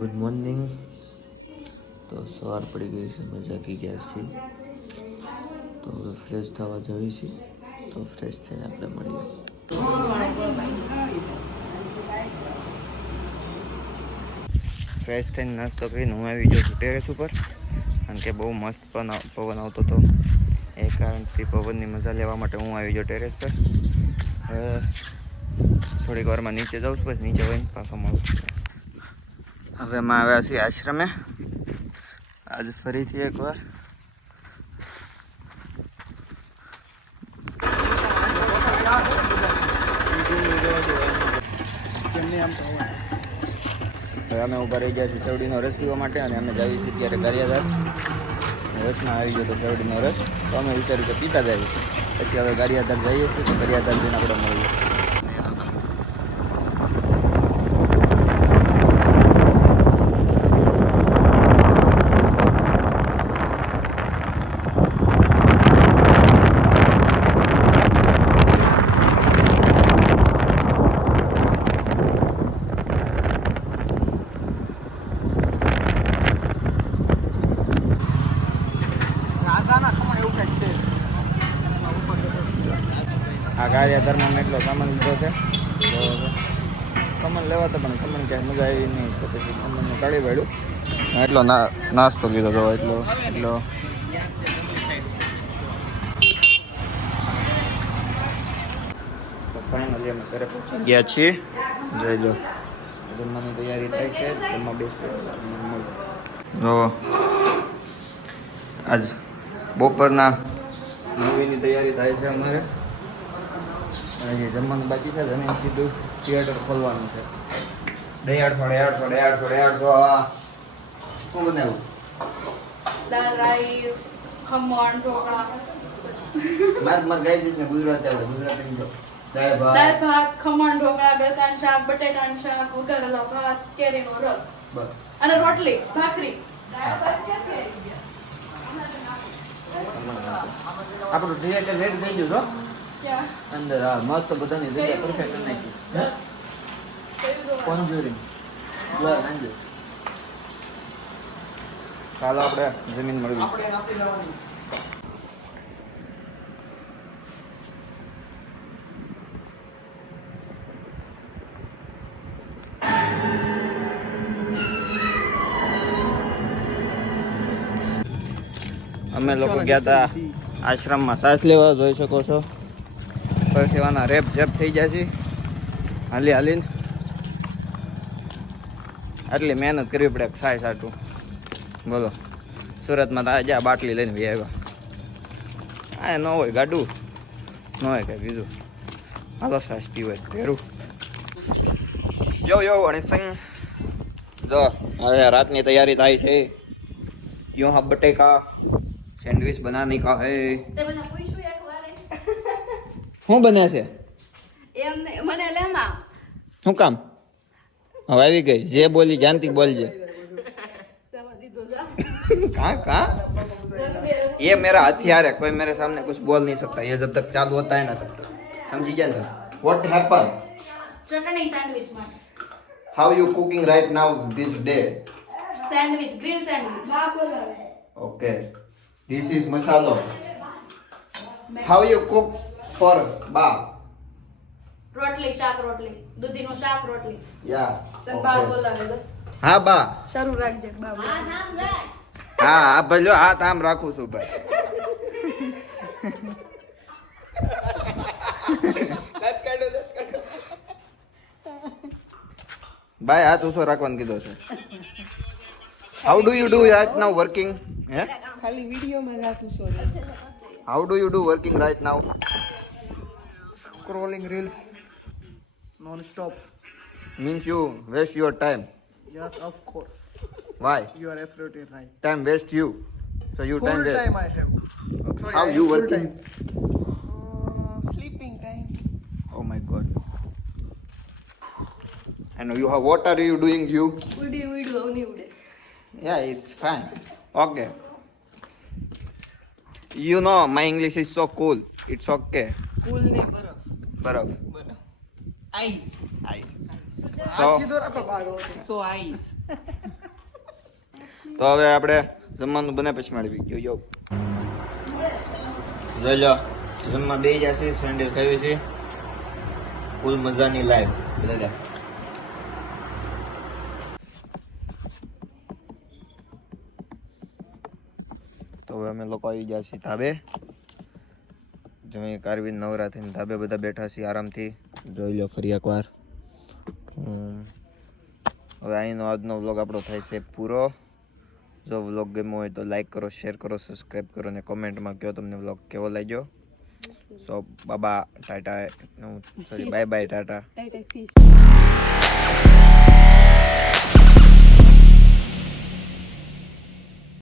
Good morning. તો સવાર પડી ગઈ છે, અમે જાગી ગયા છીએ. તો હવે ફ્રેશ થવા જઈએ છીએ. તો ફ્રેશ થઈને આપણે મળીએ. ફ્રેશ થઈને નાસ્તો કરીને હું આવી ગયો છું ટેરેસ ઉપર, કારણ કે બહુ મસ્ત પવન આવતો હતો. એ કારણથી પવનની મજા લેવા માટે હું આવી ગયો ટેરેસ પર. હવે થોડીક વારમાં નીચે જાઉં છું, પછી નીચે વહીને પાછો મળું. હવે અમે આવ્યા છીએ આશ્રમે આજે ફરીથી એકવાર. હવે અમે ઊભા રહી ગયા છીએ સેવડીનો રસ પીવા માટે, અને અમે જઈએ છીએ ત્યારે ગારિયાધાર. રસમાં આવી ગયો તો સેવડીનો રસ, તો અમે વિચાર્યું કે પીતા જઈએ. પછી હવે ગારિયાધાર જઈએ છીએ, તો ગારિયાધાર જઈને આપણે મળીએ. આ ગારિયાધારમાં મેં એટલો સામાન લીધો છે, તો સામાન લેવા તો પણ સામાન ક્યાંય મજા આવી નહીં, તો પછી સામાનને કાઢી પાડ્યું. એટલો નાસ્તો લીધો હતો, એટલો તો ફાઇનલી અમે ઘરે પહોંચી ગયા છીએ. જોઈ લો, જમવાની તૈયારી થાય છે, જમવા બેસી જો. આજ બપોરના મૂવીની તૈયારી થાય છે અમારે. હજી જમવાનું બાકી છે, જમીન સીધું થિયેટર ખોલવાનું છે. ડયાડસો શું બનાવ્યું? દાળ રાઈસ, ખમણ, ઢોકળા. માર ગાઈ જઈશ ને ગુજરાતી આવડે, ગુજરાતી જો. દાળ દાળ ભાત, ખમણ, ઢોકળા, ગલકાનું શાક, બટેટાનું શાક, વઘારેલા ભાત, કેરીનો રસ. બસ. અને રોટલી, ભાખરી. આપણું થિયેટર રેડી થઈ ગયું છો ક્યાં? અંદર. હા, મસ્ત બધાની જગ્યા પરફેક્ટ કરી નાખી. કોન્જ્યુરિંગ પ્લસ એન્જલ. ચાલો આપણે જમીન મળવી. અમે લોકો ગયા હતા આશ્રમમાં સાસ લેવા, જોઈ શકો છો. પરસેવાના રેપ જેપ થઈ જાય છે હાલીને. આટલી મહેનત કરવી પડે સાય સાટું. બોલો, સુરતમાં તો આજે આ બાટલી લઈને બી આવ્યા. આ ન હોય ગાડું, ન હોય કાંઈ બીજું. હાલો સાસ પીવાય ભેરું. જો અણિસંગ જો, હવે રાતની તૈયારી થાય છે. યો હા બટેકા સેન્ડવિચ બનાને કા હે. તે મને પૂછ્યું એકવારે. શું બન્યા છે? એમને મને લેમાં. શું કામ? હવે આવી ગઈ, જે બોલી જાનતી બોલજે. જવા દીધો જા. कहाँ ये मेरा हथियार है, कोई मेरे सामने कुछ बोल नहीं सकता. ये जब तक चालू होता है ना तब तक. समझी क्या ना? What happened? ચટણી સેન્ડવિચ માં. How you cooking right now this day? Sandwich, grill sandwich. Okay. This is masala. How you cook for ba? રોટલી, શાક રોટલી, દૂધીનું શાક રોટલી. Yeah. બા Okay. બોલાવે તો હા બા. શરૂ રાખજે બા. હા ભલે હાથ આમ રાખું છું ભાઈ. ભાઈ હાથ ઊંચો રાખવાનું કીધો છે. How do you do right now working? હે ખાલી વિડીયોમાં હાથ ઊંચો રહે. How do you do working right now? Scrolling reels non-stop. Means you waste your time. Yes, of course. Why? You are absolutely right. Time waste you. So you Full time waste. time I have. Sorry, How I you have full working? time. Sleeping time. Oh my god. And you have, what are you doing you? ઉડી અવની ઉડે. Yeah, it's fine. Okay. You know my English is so cool. It's okay. Pool ne baraf. બરાબર. Ice. Ice. So, સીધો રાખો બાર. So ice. તો હવે આપણે જમવાનું બને પછી મેળવી જોઈ લો જમવા બે જશે સેન્ડલ ખાવી છે ફૂલ મજાની લાઈવ બધા તો હવે અમે લોકો આવી ગયા છીએ ધાબે જમી કારવી નવરા થઈને ધાબે બધા બેઠા છીએ આરામથી જોઈ લો ફરી એકવાર હવે અહીંનો આજનો વ્લોગ આપણો થાય છે પૂરો જો વ્લોગ ગમ્યો હોય તો લાઈક કરો શેર કરો સબસ્ક્રાઈબ કરો અને કોમેન્ટમાં કહો તમને વ્લોગ કેવો લાગ્યો સો બાબા tata sorry bye bye Tata